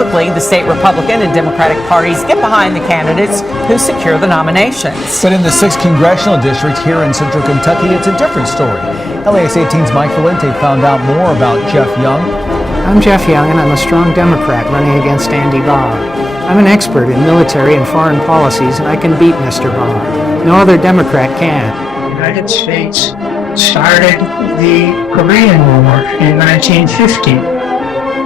Typically, the state Republican and Democratic parties get behind the candidates who secure the nominations. But in the 6th Congressional District here in Central Kentucky, it's a different story. LAX 18's Mike Valente found out more about Geoff Young. I'm Geoff Young, and I'm a strong Democrat running against Andy Barr. I'm an expert in military and foreign policies, and I can beat Mr. Barr. No other Democrat can. The United States started the Korean War in 1950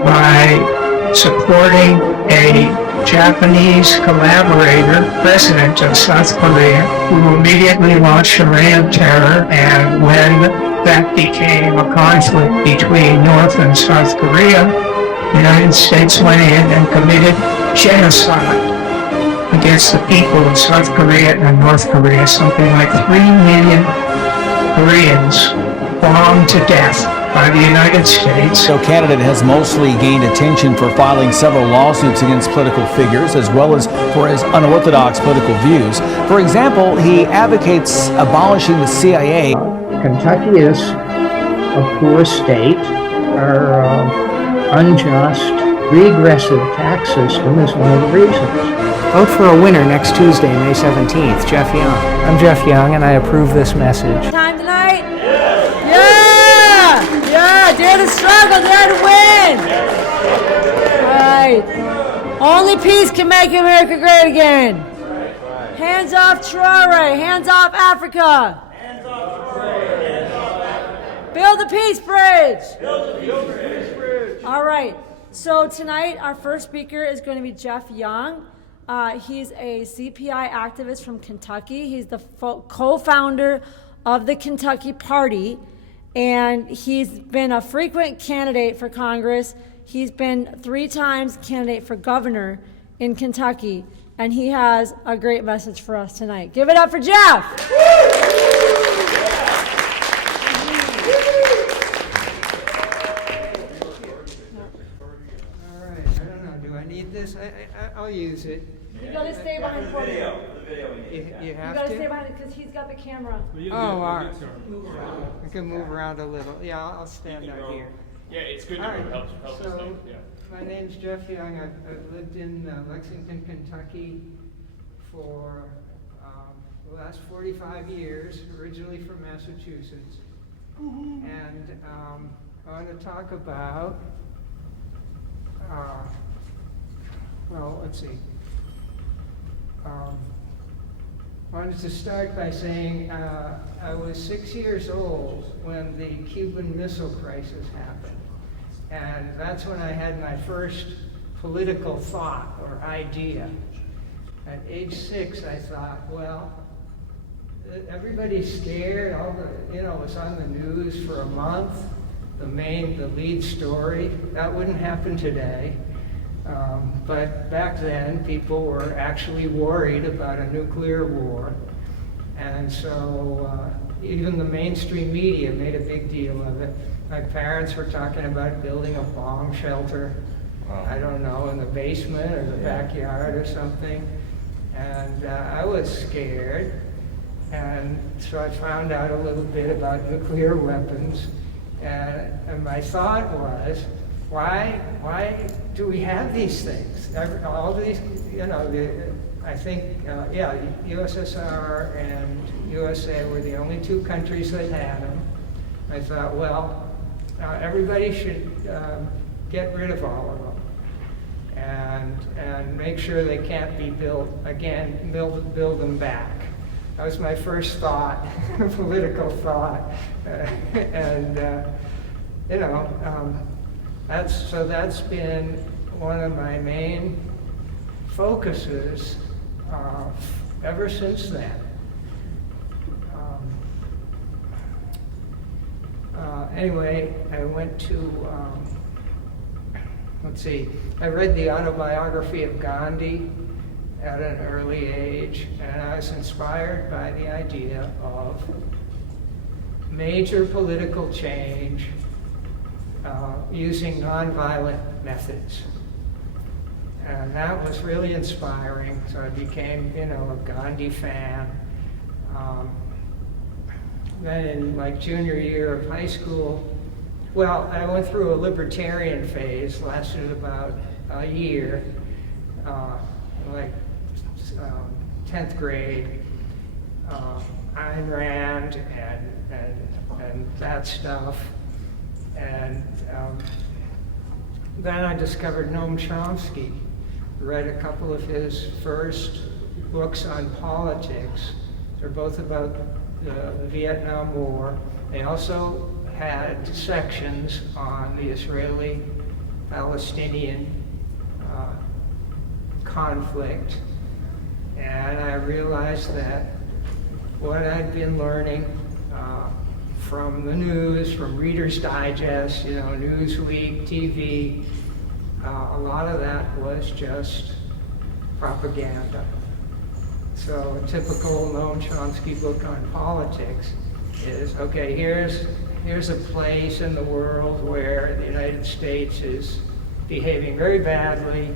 by supporting a Japanese collaborator, president of South Korea, who immediately launched a reign of terror. And when that became a conflict between North and South Korea, the United States went in and committed genocide against the people of South Korea and North Korea. Something like 3 million Koreans bombed to death by the United States. The candidate has mostly gained attention for filing several lawsuits against political figures, as well as for his unorthodox political views. For example, he advocates abolishing the CIA. Kentucky is a poor state. Our unjust, regressive tax system is one of the reasons. Vote for a winner next Tuesday, May 17th, Geoff Young. I'm Geoff Young, and I approve this message. Time tonight? Yeah! Yeah! Dare to struggle, dare to win! All right. Only peace can make America great again. Hands off Traore. Hands off Africa. Build the peace bridge. All right. So tonight, our first speaker is going to be Geoff Young. He's a CPI activist from Kentucky. He's the co-founder of the Kentucky Party, and he's been a frequent candidate for Congress. He's been 3 times candidate for governor in Kentucky, and he has a great message for us tonight. Give it up for Geoff! This, I'll use it. You gotta stay behind the video. You have gotta to? stay behind it because he's got the camera. Oh, all right. I can move around a little. Yeah, I'll stand out here. Yeah, it's good to help So, us. Yeah. my name's Geoff Young. I've lived in Lexington, Kentucky for the last 45 years, originally from Massachusetts. And I want to talk about well, let's see. Wanted to start by saying I was 6 years old when the Cuban Missile Crisis happened. And that's when I had my first political thought or idea. At age 6, I thought, well, everybody's scared. All the, it was on the news for a month. The lead story. That wouldn't happen today. But back then, people were actually worried about a nuclear war. And so even the mainstream media made a big deal of it. My parents were talking about building a bomb shelter, I don't know, in the basement or the backyard or something. And I was scared. And so I found out a little bit about nuclear weapons. And my thought was, why do we have these things? All these, I think, USSR and USA were the only 2 countries that had them. I thought, well, everybody should get rid of all of them and make sure they can't be built again, build them back. That was my first thought, political thought, that's been one of my main focuses ever since then. Anyway, I went to, I read the autobiography of Gandhi at an early age, and I was inspired by the idea of major political change using nonviolent methods. And that was really inspiring, so I became, a Gandhi fan. Then in my junior year of high school, I went through a libertarian phase, lasted about a year, like 10th grade, Ayn Rand and that stuff. And then I discovered Noam Chomsky, read a couple of his first books on politics. They're both about the Vietnam War. They also had sections on the Israeli-Palestinian conflict. And I realized that what I'd been learning from the news, from Reader's Digest, Newsweek, TV, a lot of that was just propaganda. So a typical Noam Chomsky book on politics is, okay, here's a place in the world where the United States is behaving very badly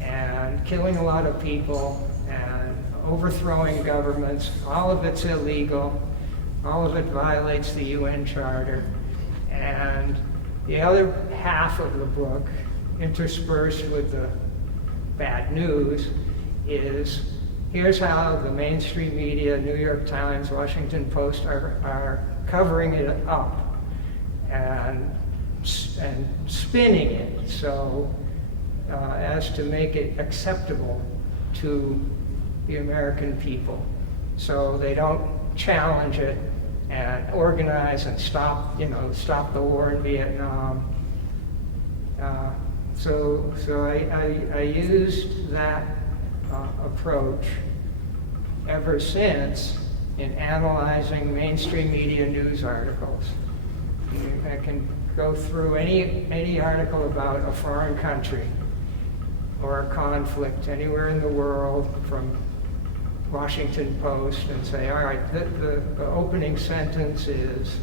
and killing a lot of people and overthrowing governments. All of it's illegal. All of it violates the UN Charter. And the other half of the book, interspersed with the bad news, is here's how the mainstream media, New York Times, Washington Post, are covering it up and spinning it so as to make it acceptable to the American people. So they don't challenge it and organize and stop the war in Vietnam. So I used that approach ever since in analyzing mainstream media news articles. I can go through any article about a foreign country or a conflict anywhere in the world from Washington Post and say, all right, the opening sentence is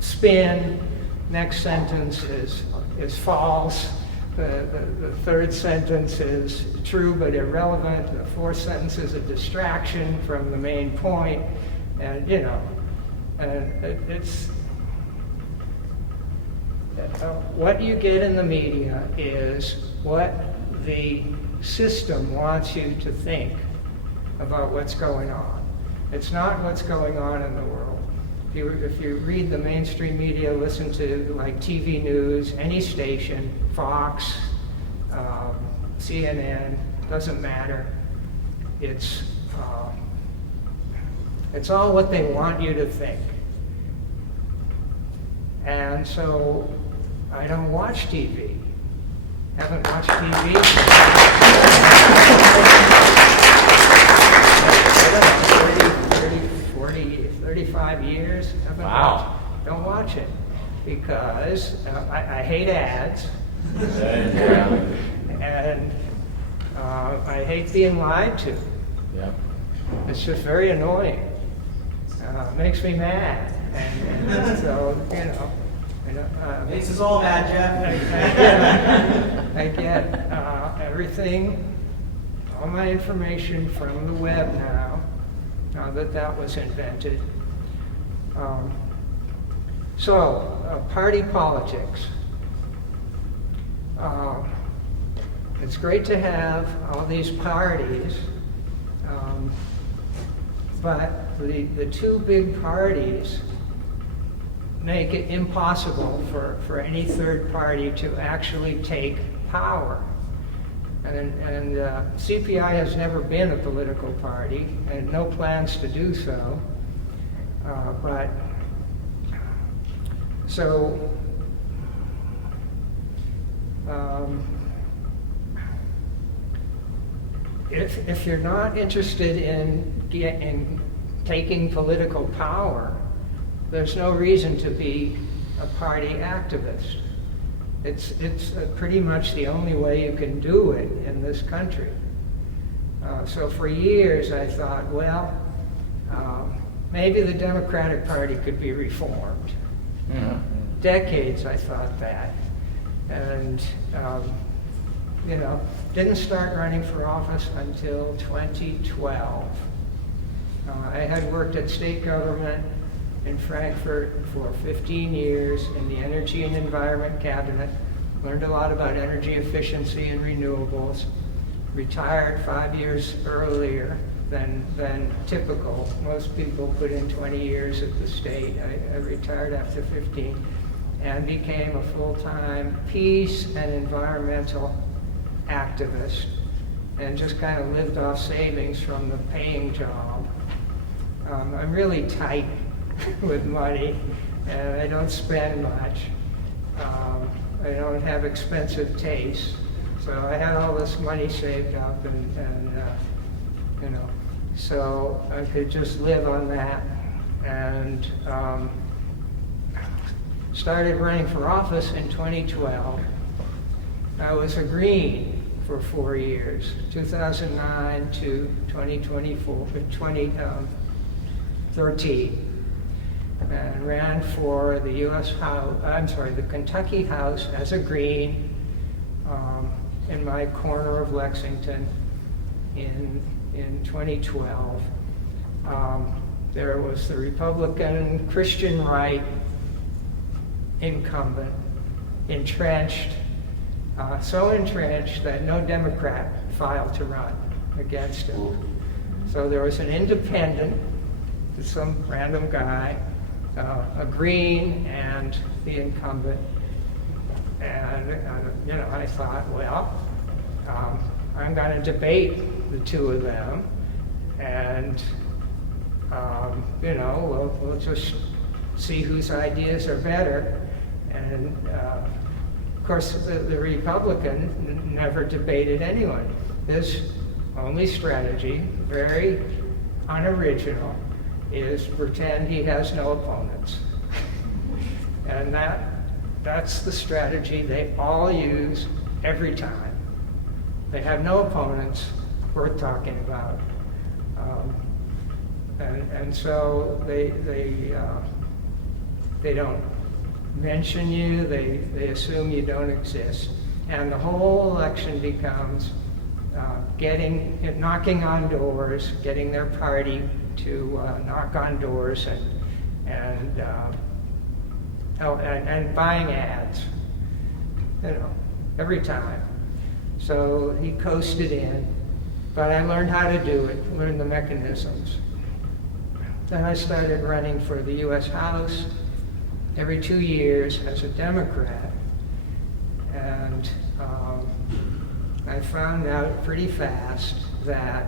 spin, next sentence is false, the third sentence is true but irrelevant, the fourth sentence is a distraction from the main point, and it's what you get in the media is what the system wants you to think about what's going on. It's not what's going on in the world. If you read the mainstream media, listen to like TV news, any station, Fox, CNN, doesn't matter. It's all what they want you to think. And so I don't watch TV. Haven't watched TV. 35 years. Don't watch it because I hate ads. And I hate being lied to. Yeah. It's just very annoying. It makes me mad. And so, Makes us all mad, Geoff. I get everything, all my information from the web now that was invented. Party politics. It's great to have all these parties, but the two big parties make it impossible for any third party to actually take power. And CPI has never been a political party and no plans to do so. If you're not interested in taking political power, there's no reason to be a party activist. It's pretty much the only way you can do it in this country. So for years I thought, well, maybe the Democratic Party could be reformed. Mm-hmm. Decades I thought that. And, didn't start running for office until 2012. I had worked at state government in Frankfurt for 15 years in the Energy and Environment Cabinet, learned a lot about energy efficiency and renewables, retired 5 years earlier than typical. Most people put in 20 years at the state. I retired after 15 and became a full-time peace and environmental activist, and just kind of lived off savings from the paying job. I'm really tight with money, and I don't spend much. I don't have expensive tastes, so I had all this money saved up, and you know, so I could just live on that, and started running for office in 2012. I was a Green for 4 years, 2009 to 2013, and ran for the the Kentucky House as a Green in my corner of Lexington in 2012. There was the Republican Christian right incumbent, entrenched, so entrenched that no Democrat filed to run against him. So there was an independent, some random guy, a Green, and the incumbent. And you know, I thought, well, I'm going to debate the two of them, and you know, we'll just see whose ideas are better. And of course, the Republican never debated anyone. His only strategy, very unoriginal, is pretend he has no opponents. And that's the strategy they all use every time. They have no opponents worth talking about. And so they don't mention you, they assume you don't exist. And the whole election becomes knocking on doors, getting their party to knock on doors and buying ads, you know, every time. So he coasted in, but I learned how to do it, learned the mechanisms. Then I started running for the U.S. House every 2 years as a Democrat, and I found out pretty fast that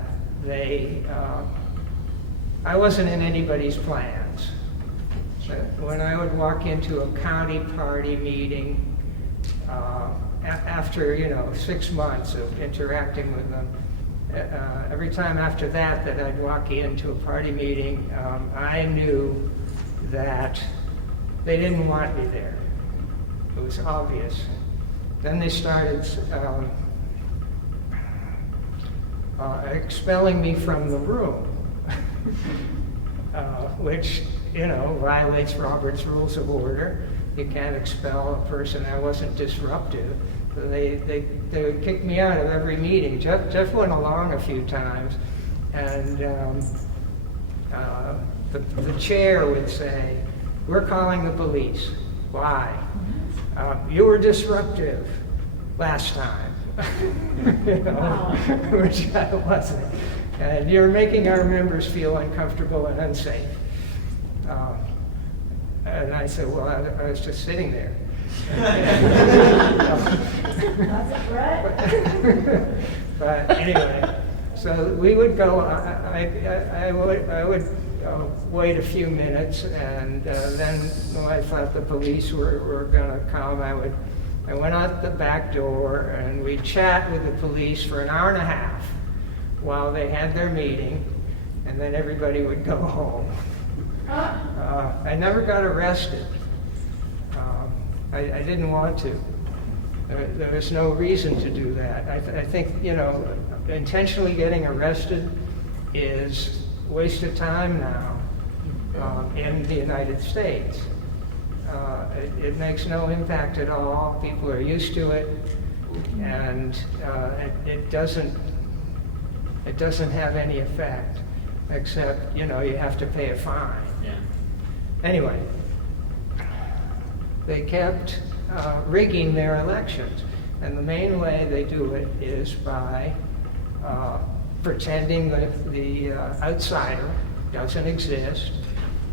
I wasn't in anybody's plans. So when I would walk into a county party meeting, after 6 months of interacting with them, every time after that I'd walk into a party meeting, I knew that they didn't want me there. It was obvious. Then they started expelling me from the room, which violates Robert's Rules of Order. You can't expel a person that wasn't disruptive. So they would kick me out of every meeting. Geoff went along a few times, and the chair would say, "We're calling the police." Why? You were disruptive last time. Which I wasn't. And you're making our members feel uncomfortable and unsafe. And I said, well, I was just sitting there. That's a threat. But anyway, so we would go, I would wait a few minutes, and then when I thought the police were going to come, I went out the back door, and we'd chat with the police for an hour and a half while they had their meeting, and then everybody would go home. I never got arrested. I didn't want to. There was no reason to do that. I think, intentionally getting arrested is a waste of time now in the United States. It makes no impact at all. People are used to it, and it doesn't have any effect, except you have to pay a fine. Yeah. Anyway, they kept rigging their elections. And the main way they do it is by pretending that the outsider doesn't exist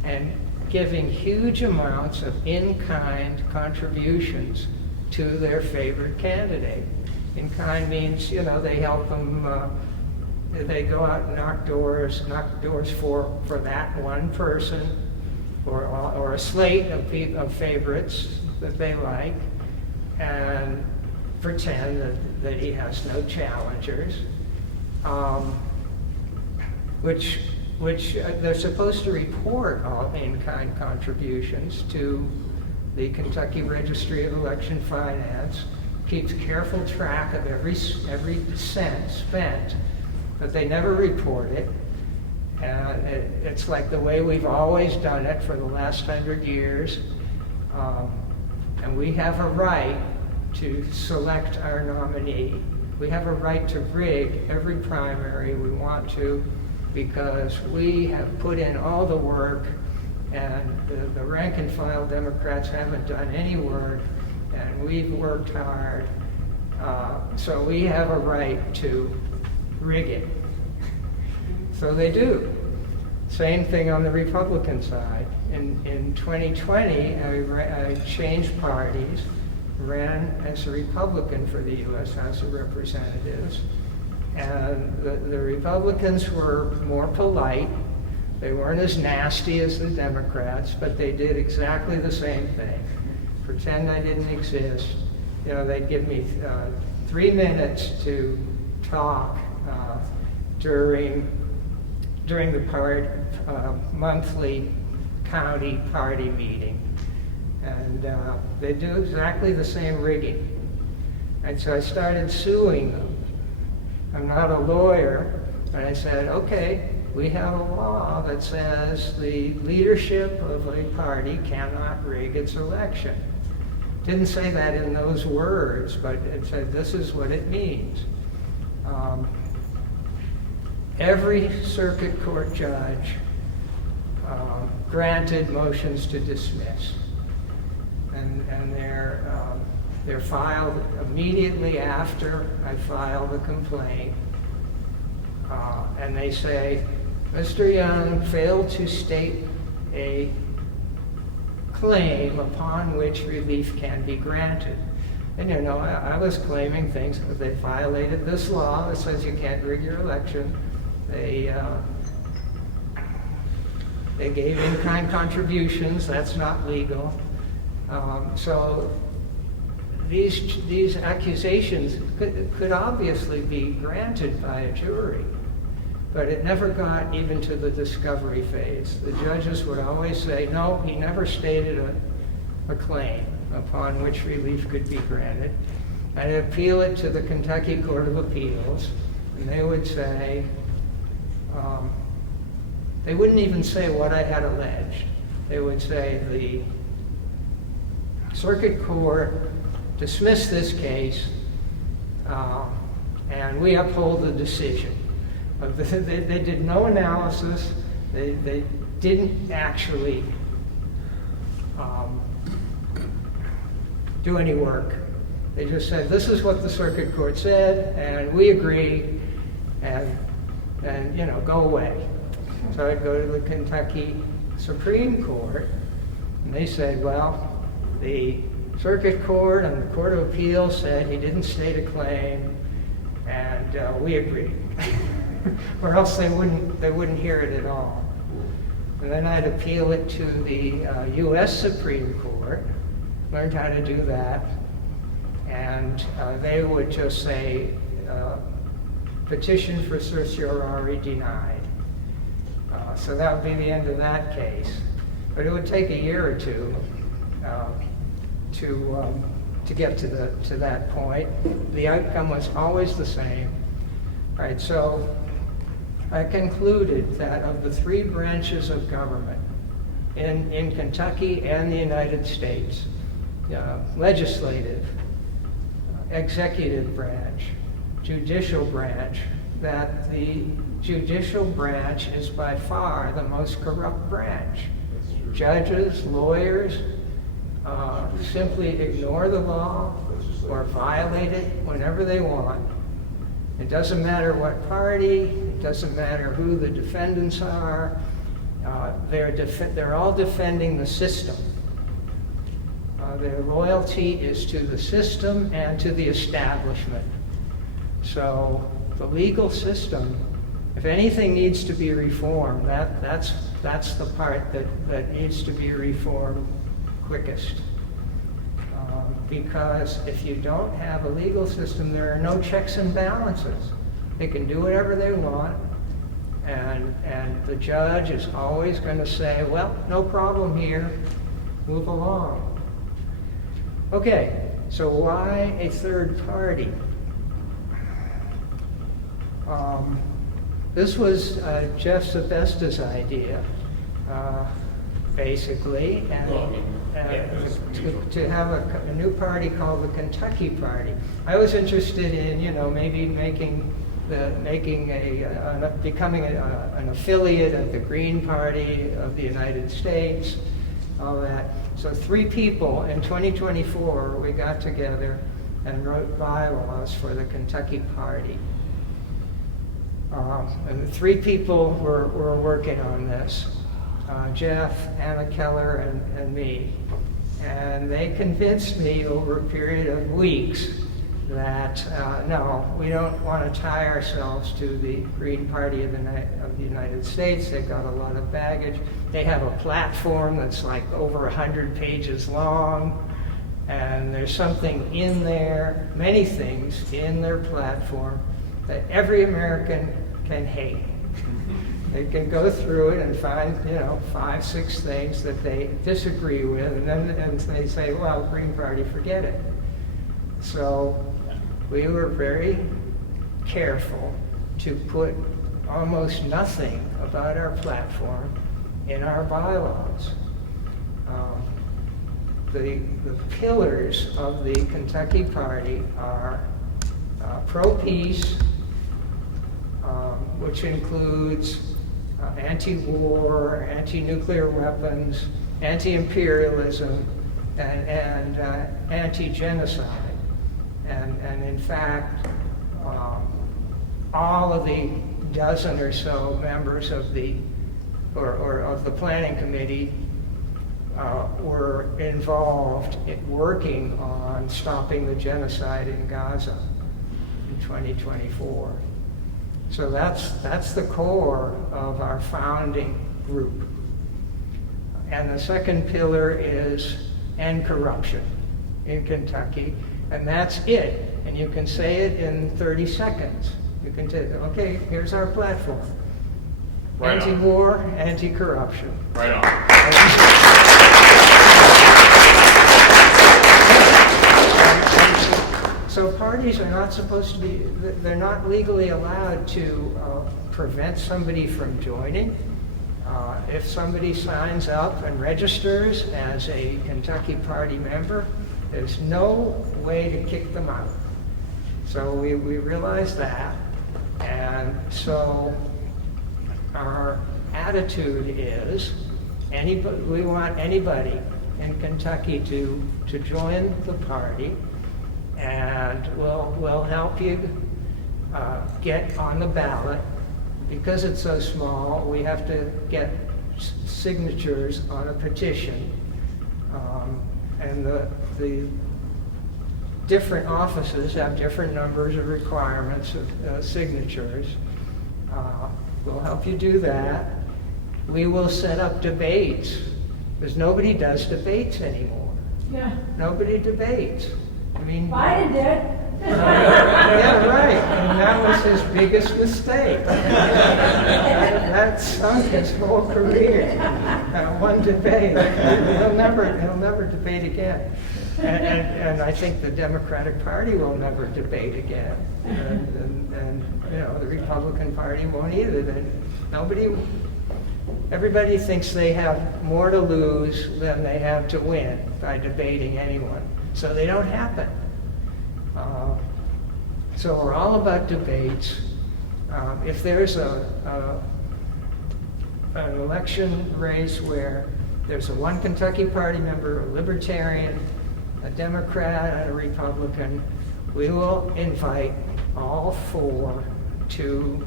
and giving huge amounts of in-kind contributions to their favorite candidate. In-kind means, they help them, they go out and knock doors for that one person, or a slate of favorites that they like, and pretend that he has no challengers, which they're supposed to report all in-kind contributions to the Kentucky Registry of Election Finance, keeps careful track of every cent spent, but they never report it. And it's like the way we've always done it for the last 100 years. And we have a right to select our nominee. We have a right to rig every primary we want to, because we have put in all the work, and the rank and file Democrats haven't done any work, and we've worked hard. So we have a right to rig it. So they do. Same thing on the Republican side. In 2020, I changed parties, ran as a Republican for the U.S. House of Representatives, and the Republicans were more polite. They weren't as nasty as the Democrats, but they did exactly the same thing. Pretend I didn't exist. They'd give me 3 minutes to talk during the monthly county party meeting. And they do exactly the same rigging. And so I started suing them. I'm not a lawyer, but I said, okay, we have a law that says the leadership of a party cannot rig its election. Didn't say that in those words, but it said this is what it means. Every circuit court judge granted motions to dismiss, and they're filed immediately after I file the complaint, and they say, Mr. Young failed to state a claim upon which relief can be granted. And I was claiming things, but they violated this law that says you can't rig your election. They gave in-kind contributions. That's not legal. So these accusations could obviously be granted by a jury, but it never got even to the discovery phase. The judges would always say, no, he never stated a claim upon which relief could be granted. I'd appeal it to the Kentucky Court of Appeals, and they would say, they wouldn't even say what I had alleged. They would say the circuit court dismissed this case, and we uphold the decision. They did no analysis. They didn't actually do any work. They just said, this is what the circuit court said, and we agree, and go away. So I'd go to the Kentucky Supreme Court, and they said, well, the circuit court and the Court of Appeals said he didn't state a claim, and we agree. Or else they wouldn't hear it at all. And then I'd appeal it to the U.S. Supreme Court, learned how to do that, and they would just say, petition for certiorari denied. So that would be the end of that case. But it would take a year or two to get to that point. The outcome was always the same. All right, so I concluded that of the 3 branches of government in Kentucky and the United States, legislative, executive branch, judicial branch, that the judicial branch is by far the most corrupt branch. Judges, lawyers, simply ignore the law or violate it whenever they want. It doesn't matter what party, it doesn't matter who the defendants are. They're all defending the system. Their loyalty is to the system and to the establishment. So the legal system, if anything needs to be reformed, that's the part that needs to be reformed quickest. Because if you don't have a legal system, there are no checks and balances. They can do whatever they want, and the judge is always going to say, well, no problem here, move along. Okay, so why a third party? This was Geoff Sebesta's idea, basically, to have a new party called the Kentucky Party. I was interested in, maybe becoming an affiliate of the Green Party of the United States, all that. So 3 people in 2024, we got together and wrote bylaws for the Kentucky Party. And the 3 people were working on this. Geoff, Anna Keller, and me. And they convinced me over a period of weeks that, no, we don't want to tie ourselves to the Green Party of the United States. They've got a lot of baggage. They have a platform that's like over 100 pages long. And there's something in there, many things in their platform that every American can hate. They can go through it and find, 5, 6 things that they disagree with, and then they say, well, Green Party, forget it. So we were very careful to put almost nothing about our platform in our bylaws. The pillars of the Kentucky Party are pro-peace, which includes anti-war, anti-nuclear weapons, anti-imperialism, and anti-genocide. And in fact, all of the dozen or so members of the planning committee were involved in working on stopping the genocide in Gaza in 2024. So that's the core of our founding group. And the second pillar is end corruption in Kentucky, and that's it. And you can say it in 30 seconds. You can say, okay, here's our platform. Right anti-war, anti-corruption. Right on. So parties are not supposed to be, they're not legally allowed to prevent somebody from joining. If somebody signs up and registers as a Kentucky Party member, there's no way to kick them out. So we realized that, and so our attitude is we want anybody in Kentucky to join the party, and we'll help you get on the ballot. Because it's so small, we have to get signatures on a petition, and the different offices have different numbers of requirements of signatures. We'll help you do that. We will set up debates, because nobody does debates anymore. Yeah. Nobody debates. I mean, Biden did. yeah, right. And that was his biggest mistake. That sunk his whole career. One debate. He'll never debate again. And I think the Democratic Party will never debate again. And the Republican Party won't either. Everybody thinks they have more to lose than they have to win by debating anyone. So they don't happen. So we're all about debates. If there's an election race where there's a one Kentucky Party member, a Libertarian, a Democrat, and a Republican, we will invite all four to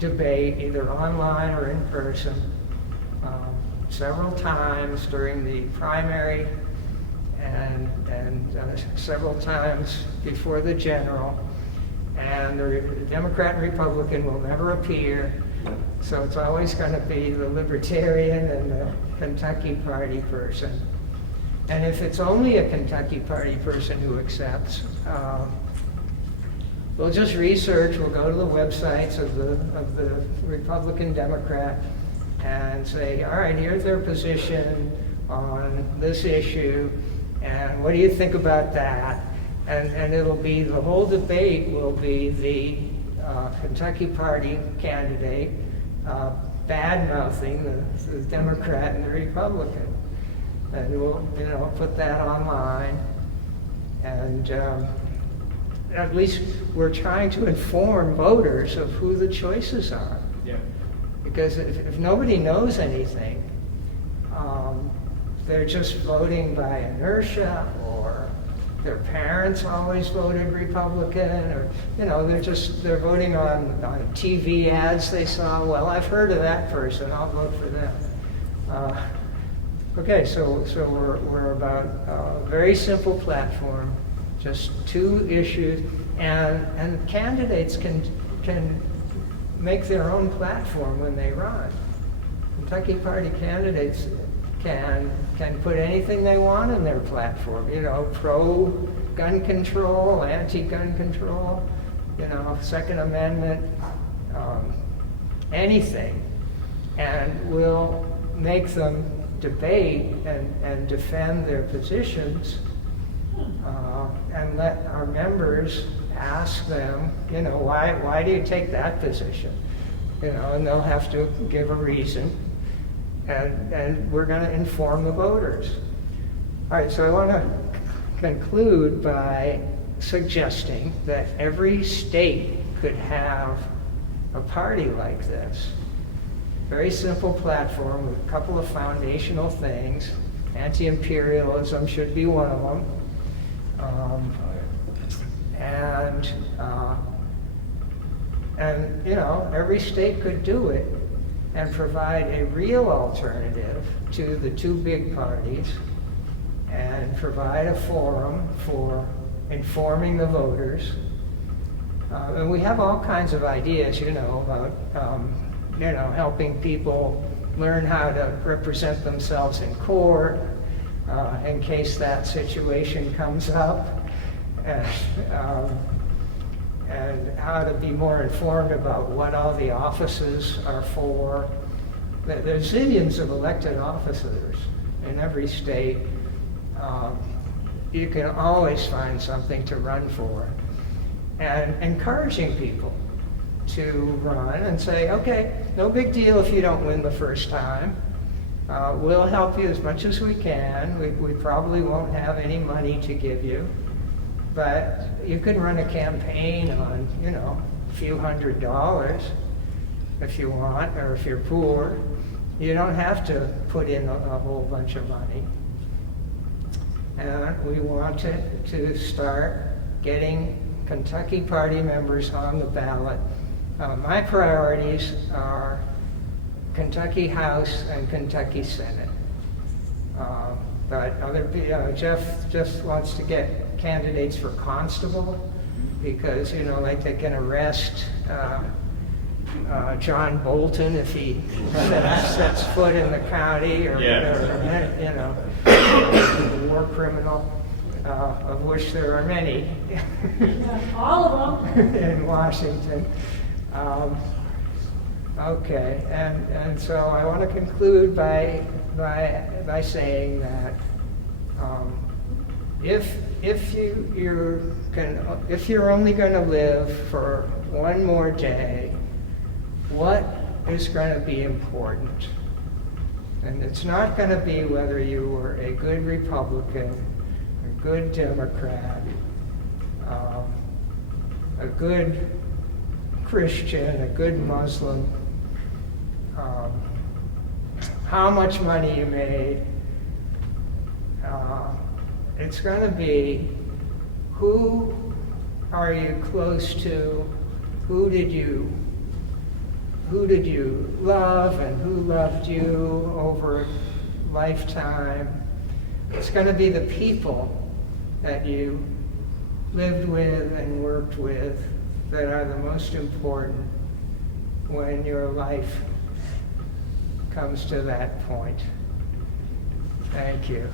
debate either online or in person several times during the primary and several times before the general. And the Democrat and Republican will never appear, so it's always going to be the Libertarian and the Kentucky Party person. And if it's only a Kentucky Party person who accepts, we'll just research, we'll go to the websites of the Republican Democrat and say, all right, here's their position on this issue, and what do you think about that? And it'll be, the whole debate will be the Kentucky Party candidate bad-mouthing the Democrat and the Republican. And we'll, put that online. And at least we're trying to inform voters of who the choices are. Yeah. Because if nobody knows anything, they're just voting by inertia, or their parents always voted Republican, or they're voting on TV ads they saw. Well, I've heard of that person, I'll vote for them. Okay, so we're about a very simple platform, just two issues, and candidates can make their own platform when they run. Kentucky Party candidates can put anything they want in their platform, pro-gun control, anti-gun control, Second Amendment, anything. And we'll make them debate and defend their positions, and let our members ask them, why do you take that position? And they'll have to give a reason. And we're going to inform the voters. All right, so I want to conclude by suggesting that every state could have a party like this. Very simple platform with a couple of foundational things. Anti-imperialism should be one of them. Every state could do it and provide a real alternative to the two big parties, and provide a forum for informing the voters. And we have all kinds of ideas, about helping people learn how to represent themselves in court in case that situation comes up, and how to be more informed about what all the offices are for. There's zillions of elected officers in every state. You can always find something to run for. And encouraging people to run and say, okay, no big deal if you don't win the first time. We'll help you as much as we can. We probably won't have any money to give you. But you can run a campaign on, a few $100s if you want, or if you're poor. You don't have to put in a whole bunch of money. And we want to start getting Kentucky Party members on the ballot. My priorities are Kentucky House and Kentucky Senate. But Geoff just wants to get candidates for constable, because they can arrest John Bolton if he sets foot in the county, or a war criminal, of which there are many. All of them. In Washington. Okay, and so I want to conclude by saying that if you're only going to live for one more day, what is going to be important? And it's not going to be whether you were a good Republican, a good Democrat, a good Christian, a good Muslim, how much money you made. It's going to be who are you close to, who did you love, and who loved you over a lifetime. It's going to be the people that you lived with and worked with that are the most important when your life comes to that point. Thank you.